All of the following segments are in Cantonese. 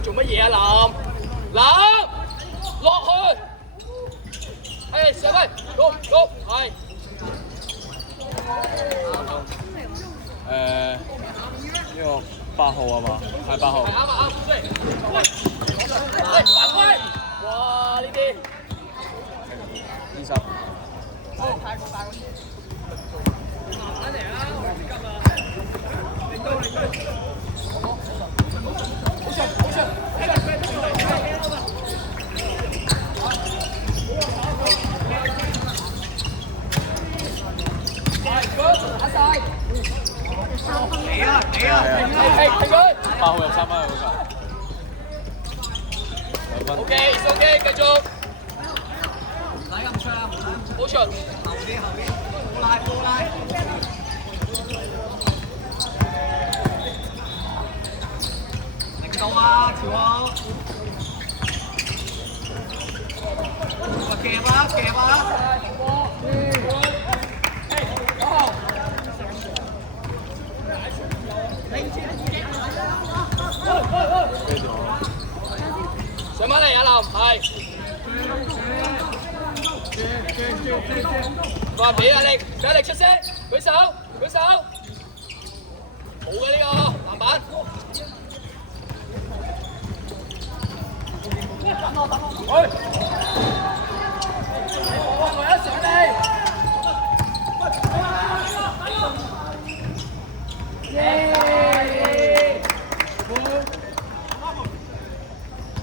做乜嘢啊林？落去，係射威，高，係。呢個8號啊嘛，係8號。係啱，對。係犯規，哇呢啲。20。停佢8號入3分啊嗰球。2分。OK，繼續。冇錯。到啊，朝啊！夾啊！上返嚟阿林，係。話俾阿力出聲，舉手。好嘅呢個籃板。來一上嚟。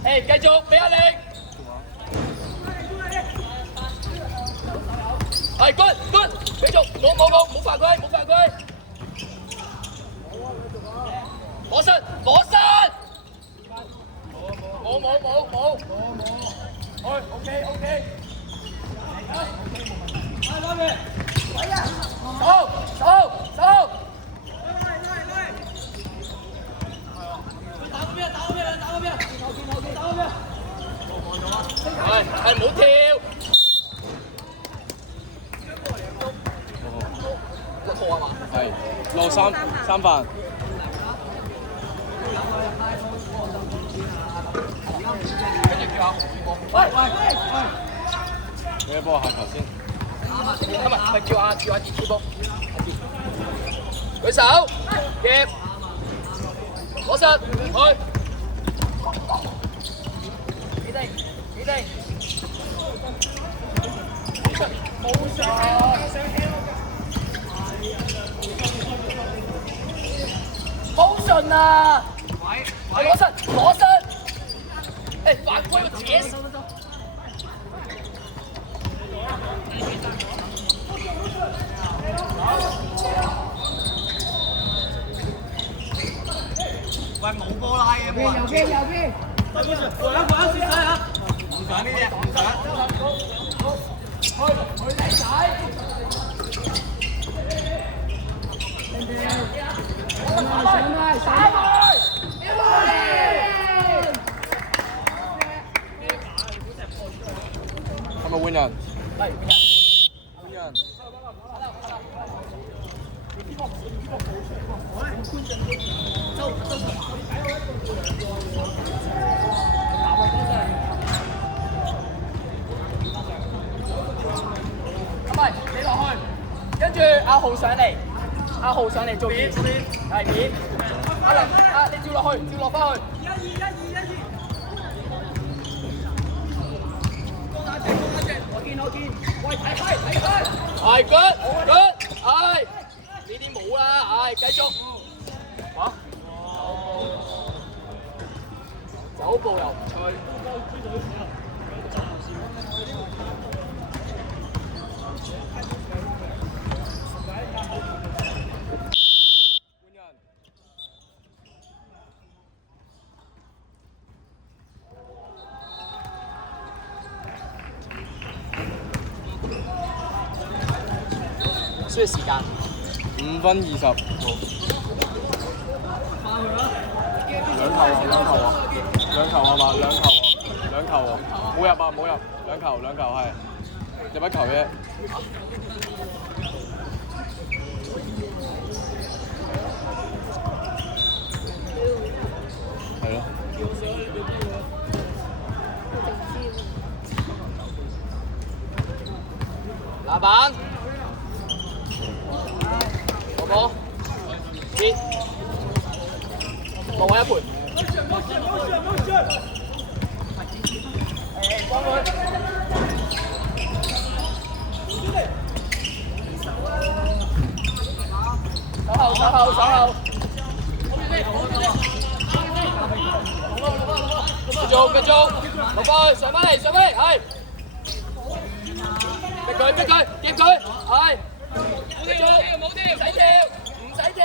誒，繼續俾阿力。係 good，繼續，冇犯規。攞身。冇。OK。走。係唔好跳。6號啊嘛？係落3犯。喂，俾個波下球先。咪叫阿傑接波。舉手，夾，攞實，去。企定。冇上。好順啊！攞實。誒，犯規個扯手。喂，冇波啦，係冇人。右邊。我一試睇下。唔想呢隻，唔想。去嚟仔。上去。係咪換人？係換人。唔係，你落去，跟住阿豪上嚟做面，係面。阿林，你照落翻去。我見，喂，睇開，係 good，係，呢啲冇啦，係繼續。嚇？走步又唔吹。需要時間。5分20。兩球啊嘛，兩球喎，冇入，兩球係入一球啫。係咯。一盤。幫佢。守後。繼續，落波上翻嚟，係。逼佢，夾佢，係。冇跳，唔使跳。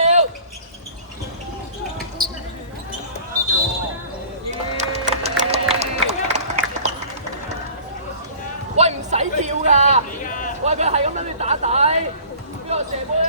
喂，唔使跳㗎。喂，佢係咁諗住打底，邊個射波咧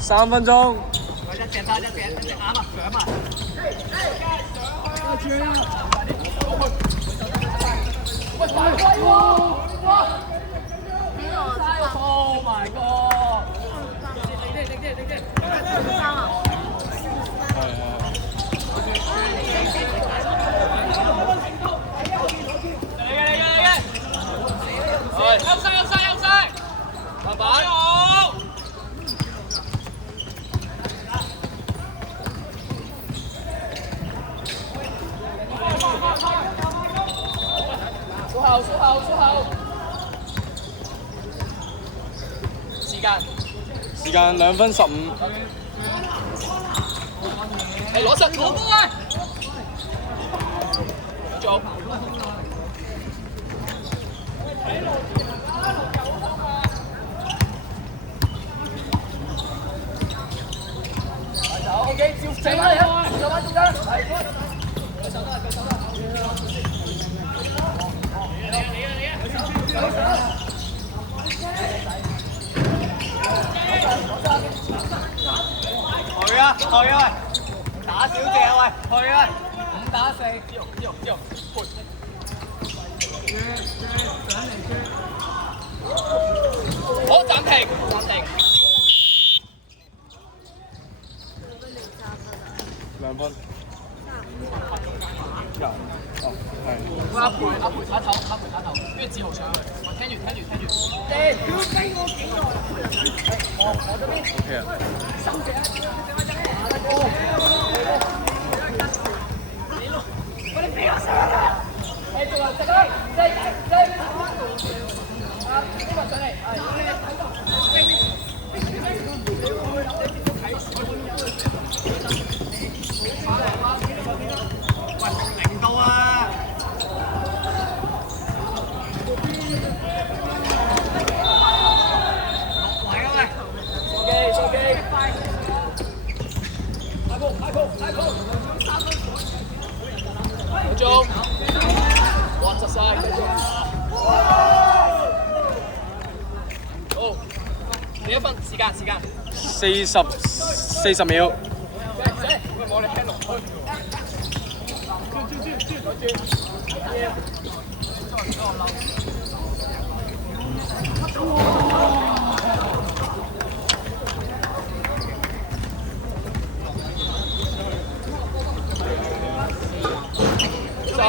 ？3分鐘。一隻啱啊，上啊！喂，犯規喎！Oh my god！ 右晒！慢慢。數後。時間2分15。係攞波啊！做。OK， 照整翻嚟啊！就翻中間，係。舉手啦！去啊！打小姐啊喂，去啊！5打4，之後，好，暫停。2分。阿培打頭，跟住志豪上去。我聽住。佢俾我幾耐？我嗰邊。OK 啊。收隻啊！我哋俾我上啊！繼續啊！食啦！啊！今日上嚟，零到啊！數機，太高，好中，哇！實晒，好，你1分時間40秒。我哋聽落去。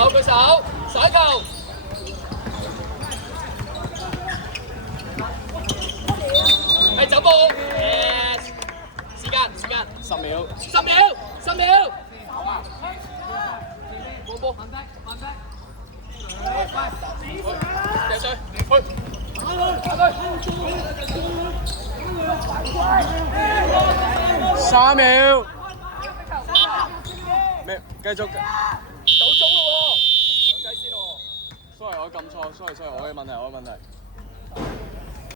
舉手，上一球。係走步。時間10秒。波。掉水，去。3秒。咩？繼續。夠鐘咯喎，兩雞先喎。 sorry， 我撳錯 ，sorry， 我嘅問題。